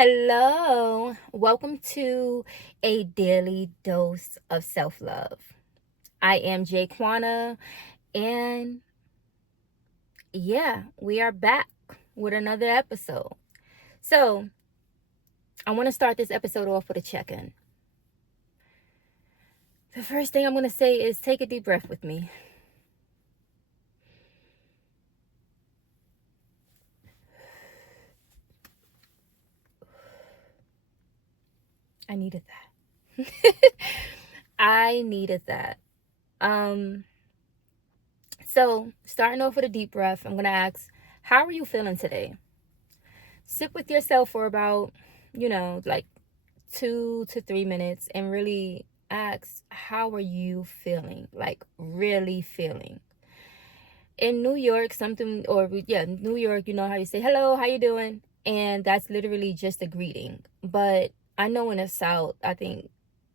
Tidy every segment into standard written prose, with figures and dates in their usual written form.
Hello, welcome to a daily dose of self-love. I am Jaquana, and we are back with another episode. So, I want to start this episode off with a check-in. The first thing I'm going to say is take a deep breath with me. I needed that. I needed that. So, starting off with a deep breath, I'm going to ask, how are you feeling today? Sit with yourself for about, like 2 to 3 minutes and really ask, how are you feeling? Like, really feeling. In New York, New York, you know how you say, hello, how you doing? And that's literally just a greeting. But I know in the South, I think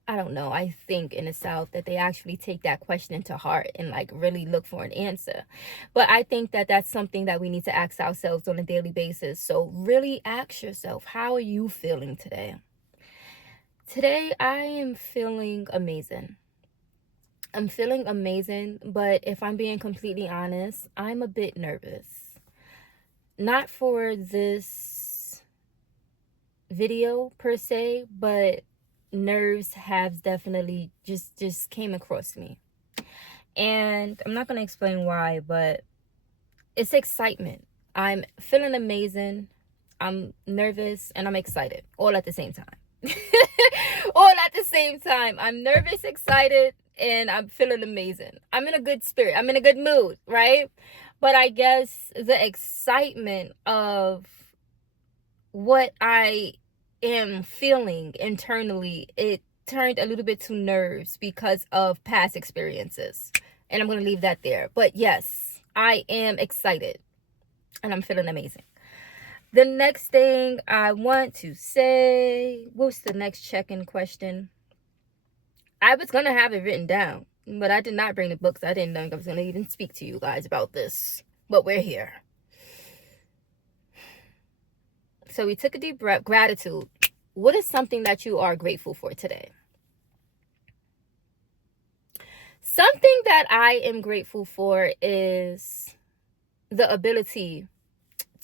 in the South that they actually take that question to heart and like really look for an answer. But I think that that's something that we need to ask ourselves on a daily basis. So really ask yourself, how are you feeling today? Today, I am feeling amazing. I'm feeling amazing, but if I'm being completely honest, I'm a bit nervous. Not for this video per se, but nerves have definitely just came across me. And I'm not going to explain why, but it's excitement. I'm feeling amazing. I'm nervous and I'm excited all at the same time. All at the same time. I'm nervous, excited, and I'm feeling amazing. I'm in a good spirit. I'm in a good mood, right? But I guess the excitement of what I am feeling internally, it turned a little bit to nerves because of past experiences. And I'm going to leave that there. But yes, I am excited and I'm feeling amazing. The next thing I want to say, what's the next check-in question? I was going to have it written down, but I did not bring the books. I didn't think I was going to even speak to you guys about this, but we're here. So we took a deep breath. Gratitude. What is something that you are grateful for today? Something that I am grateful for is the ability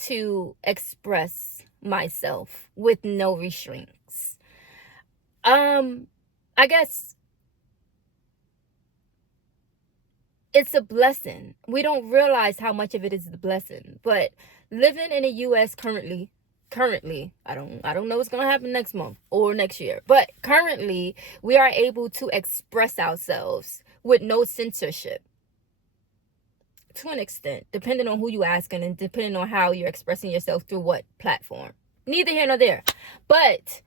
to express myself with no restraints. I guess it's a blessing. We don't realize how much of it is the blessing. But living in the US currently, I don't know what's going to happen next month or next year. But currently, we are able to express ourselves with no censorship. To an extent, depending on who you're asking and depending on how you're expressing yourself through what platform. Neither here nor there. But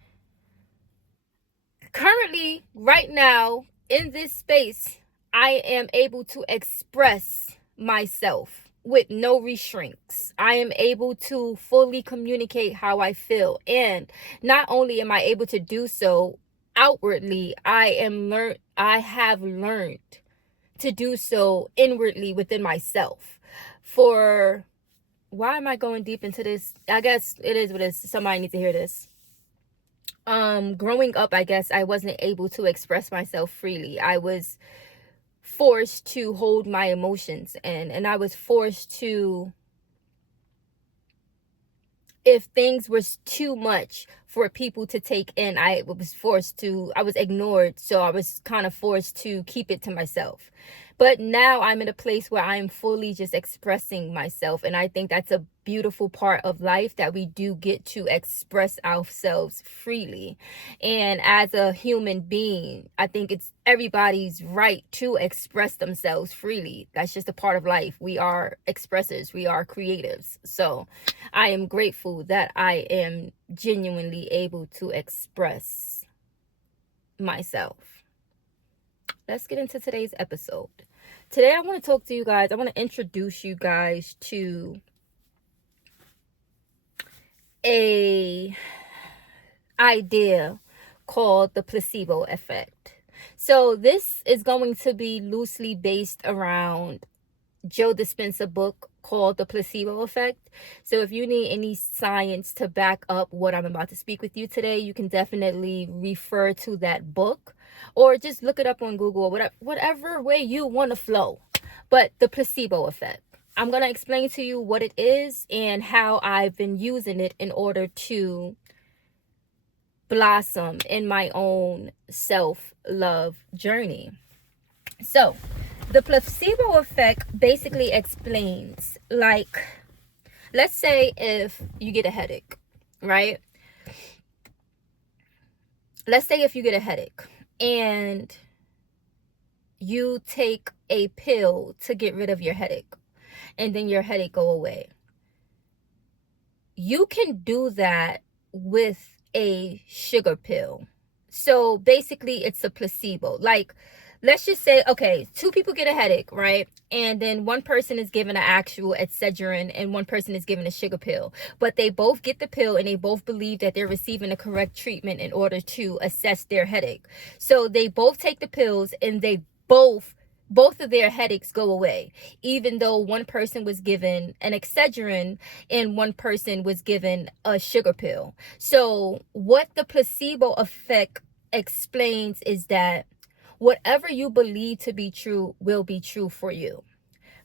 currently, right now, in this space, I am able to express myself with no restraints. I am able to fully communicate how I feel. And not only am I able to do so outwardly, I have learned to do so inwardly within myself. Why am I going deep into this? I guess it is what it is. Somebody needs to hear this. Growing up, I guess I wasn't able to express myself freely. I was forced to hold my emotions and I was forced to, if things was too much for people to take in, I was ignored, so I was kind of forced to keep it to myself. But now I'm in a place where I'm fully just expressing myself, and I think that's a beautiful part of life, that we do get to express ourselves freely. And as a human being, I think it's everybody's right to express themselves freely. That's just a part of life. We are expressors, we are creatives. So I am grateful that I am genuinely able to express myself. Let's get into today's episode. Today I want to talk to you guys. I want to introduce you guys to a idea called the placebo effect. So this is going to be loosely based around Joe Dispenza book called the placebo effect. So if you need any science to back up what I'm about to speak with you today, you can definitely refer to that book, or just look it up on Google, or whatever way you want to flow. But the placebo effect, I'm going to explain to you what it is and how I've been using it in order to blossom in my own self-love journey. So the placebo effect basically explains, like, let's say if you get a headache, right? Let's say if you get a headache and you take a pill to get rid of your headache, and then your headache go away. You can do that with a sugar pill. So basically it's a placebo. Like, let's just say, okay, two people get a headache, right? And then one person is given an actual Excedrin and one person is given a sugar pill. But they both get the pill and they both believe that they're receiving the correct treatment in order to assess their headache. So they both take the pills and they both of their headaches go away, even though one person was given an Excedrin and one person was given a sugar pill. So what the placebo effect explains is that whatever you believe to be true will be true for you.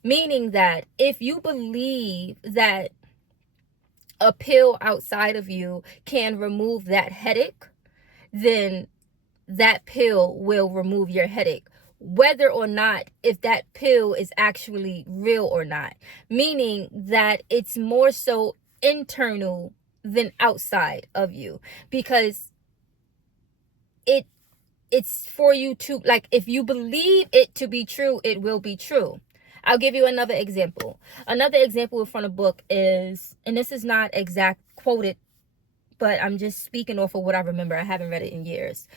Meaning that if you believe that a pill outside of you can remove that headache, then that pill will remove your headache, whether or not if that pill is actually real or not. Meaning that it's more so internal than outside of you, because it's for you to, like, if you believe it to be true, it will be true. I'll give you another example. Another example from a book is, and this is not exact quoted, but I'm just speaking off of what I remember. I haven't read it in years.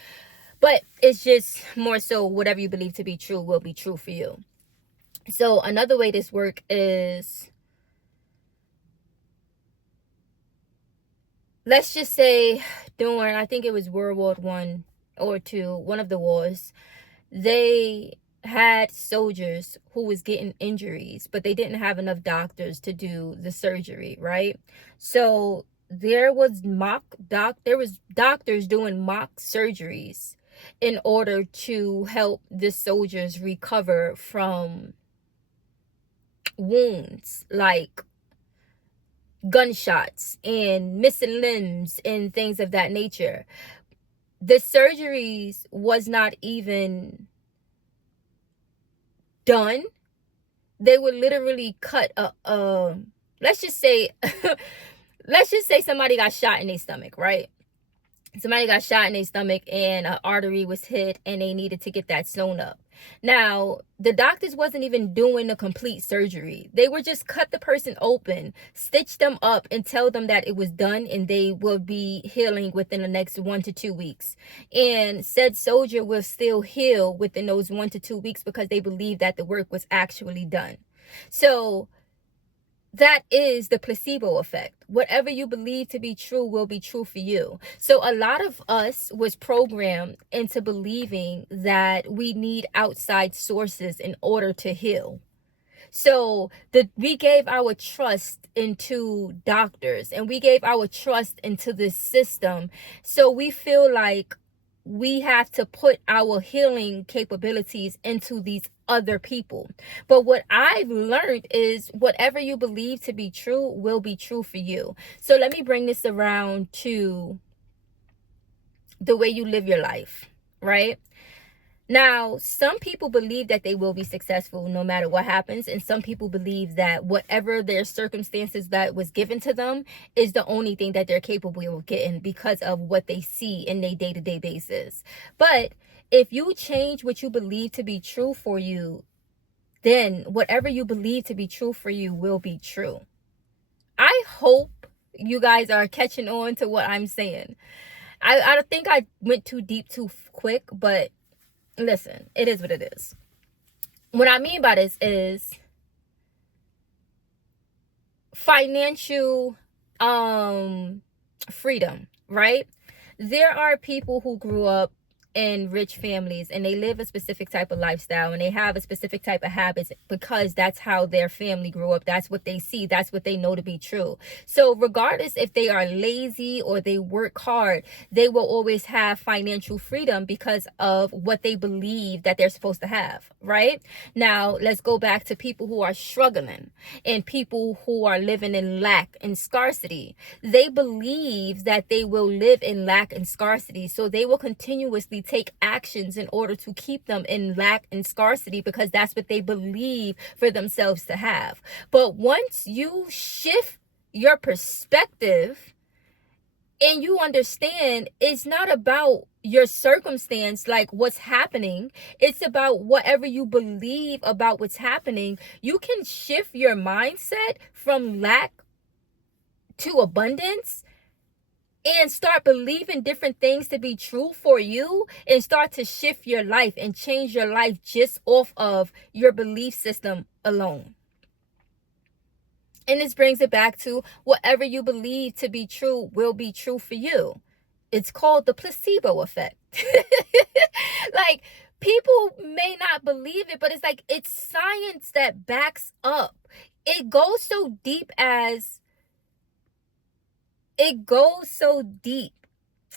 But it's just more so whatever you believe to be true will be true for you. So another way this work is, let's just say during, I think it was World War One or two, one of the wars, they had soldiers who was getting injuries, but they didn't have enough doctors to do the surgery, right? So there was doctors doing mock surgeries in order to help the soldiers recover from wounds like gunshots and missing limbs and things of that nature. The surgeries was not even done. They would literally cut let's just say let's just say somebody got shot in their stomach, right? Somebody got shot in their stomach and an artery was hit and they needed to get that sewn up. Now, the doctors wasn't even doing the complete surgery. They would just cut the person open, stitch them up, and tell them that it was done and they will be healing within the next 1 to 2 weeks. And said soldier will still heal within those 1 to 2 weeks because they believe that the work was actually done. So that is the placebo effect. Whatever you believe to be true will be true for you. So a lot of us was programmed into believing that we need outside sources in order to heal. So we gave our trust into doctors and we gave our trust into this system. So we feel like we have to put our healing capabilities into these other people. But what I've learned is whatever you believe to be true will be true for you. So let me bring this around to the way you live your life, right? Now, some people believe that they will be successful no matter what happens. And some people believe that whatever their circumstances that was given to them is the only thing that they're capable of getting because of what they see in their day-to-day basis. But if you change what you believe to be true for you, then whatever you believe to be true for you will be true. I hope you guys are catching on to what I'm saying. I think I went too deep too quick, but listen, it is what it is. What I mean by this is financial freedom, right? There are people who grew up in rich families and they live a specific type of lifestyle and they have a specific type of habits because that's how their family grew up. That's what they see. That's what they know to be true. So regardless if they are lazy or they work hard, they will always have financial freedom because of what they believe that they're supposed to have, right? Now, let's go back to people who are struggling and people who are living in lack and scarcity. They believe that they will live in lack and scarcity, so they will continuously take actions in order to keep them in lack and scarcity because that's what they believe for themselves to have. But once you shift your perspective and you understand it's not about your circumstance, like what's happening, it's about whatever you believe about what's happening, you can shift your mindset from lack to abundance and start believing different things to be true for you and start to shift your life and change your life just off of your belief system alone. And this brings it back to whatever you believe to be true will be true for you. It's called the placebo effect. Like, people may not believe it, but it's like, it's science that backs up. It goes so deep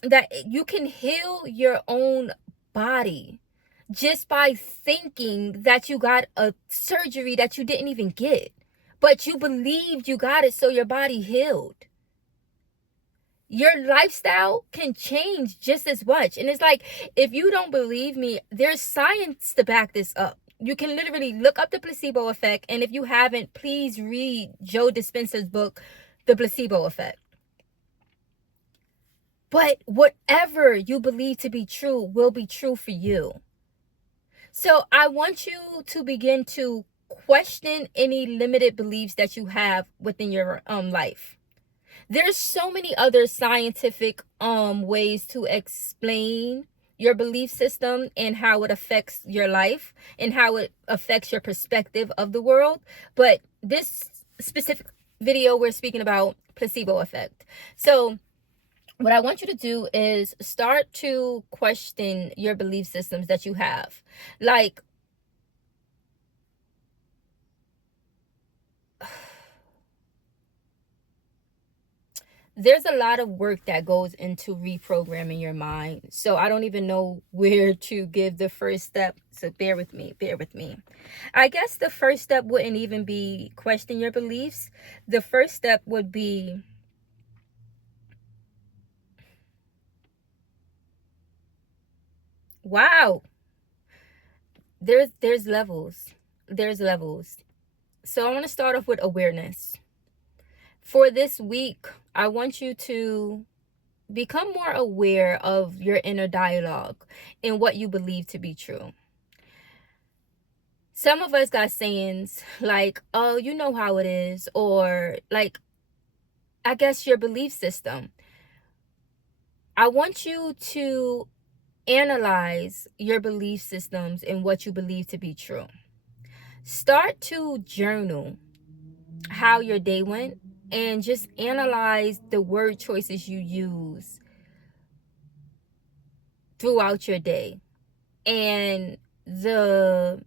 that you can heal your own body just by thinking that you got a surgery that you didn't even get, but you believed you got it, so your body healed. Your lifestyle can change just as much. And it's like, if you don't believe me, there's science to back this up. You can literally look up the placebo effect. And if you haven't, please read Joe Dispenza's book, The Placebo Effect. But whatever you believe to be true will be true for you. So I want you to begin to question any limited beliefs that you have within your life. There's so many other scientific ways to explain your belief system and how it affects your life and how it affects your perspective of the world. But this specific video, we're speaking about placebo effect. So what I want you to do is start to question your belief systems that you have. Like, there's a lot of work that goes into reprogramming your mind. So I don't even know where to give the first step. So bear with me. I guess the first step wouldn't even be question your beliefs. The first step would be, wow, there's levels. There's levels. So I want to start off with awareness. For this week, I want you to become more aware of your inner dialogue and what you believe to be true. Some of us got sayings like, oh, you know how it is, or like, I guess your belief system. I want you to analyze your belief systems and what you believe to be true. Start to journal how your day went and just analyze the word choices you use throughout your day and the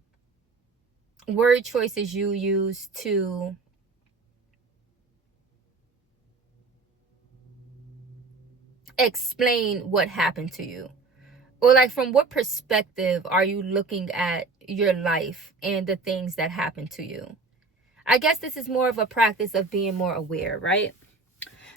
word choices you use to explain what happened to you. Or like, from what perspective are you looking at your life and the things that happened to you? I guess this is more of a practice of being more aware, right?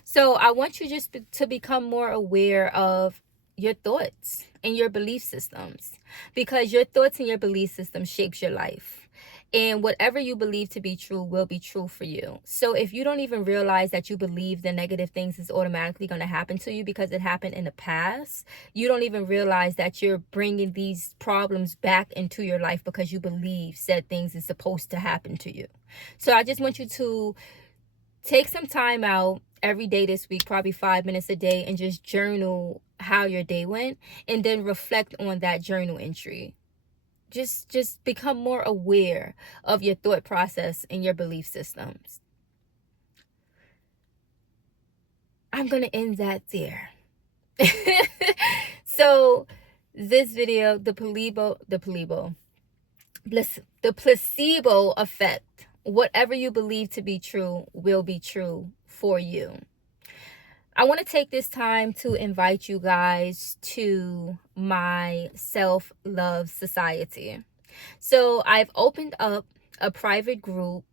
So I want you just to become more aware of your thoughts and your belief systems, because your thoughts and your belief system shapes your life. And whatever you believe to be true will be true for you. So if you don't even realize that you believe the negative things is automatically going to happen to you because it happened in the past, you don't even realize that you're bringing these problems back into your life because you believe said things is supposed to happen to you. So I just want you to take some time out every day this week, probably 5 minutes a day, and just journal how your day went and then reflect on that journal entry. Just become more aware of your thought process and your belief systems. I'm going to end that there. So this video, the placebo effect. Whatever you believe to be true will be true for you. I want to take this time to invite you guys to my self-love society. So I've opened up a private group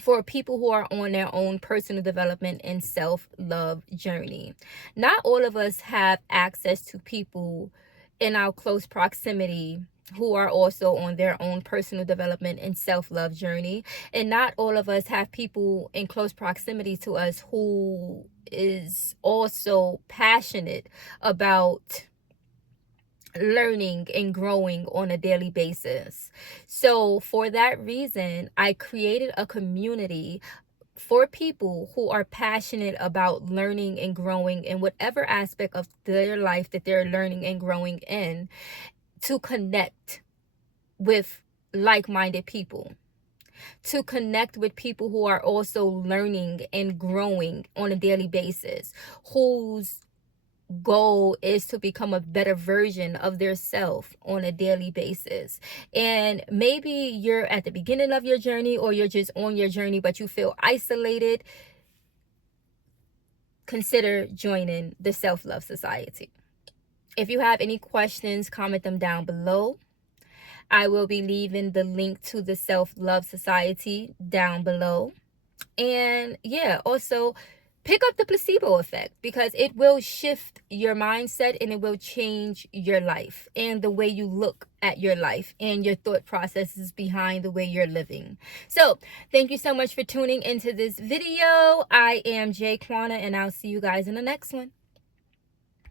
for people who are on their own personal development and self-love journey. Not all of us have access to people in our close proximity who are also on their own personal development and self-love journey, and not all of us have people in close proximity to us who is also passionate about learning and growing on a daily basis. So for that reason, I created a community for people who are passionate about learning and growing in whatever aspect of their life that they're learning and growing in, to connect with like-minded people, to connect with people who are also learning and growing on a daily basis, whose goal is to become a better version of their self on a daily basis. And maybe you're at the beginning of your journey, or you're just on your journey but you feel isolated. Consider joining the Self-Love Society. If you have any questions, comment them down below. I will be leaving the link to the Self-Love Society down below. And yeah, also pick up the placebo effect, because it will shift your mindset and it will change your life and the way you look at your life and your thought processes behind the way you're living. So thank you so much for tuning into this video. I am Jay Kwana, and I'll see you guys in the next one.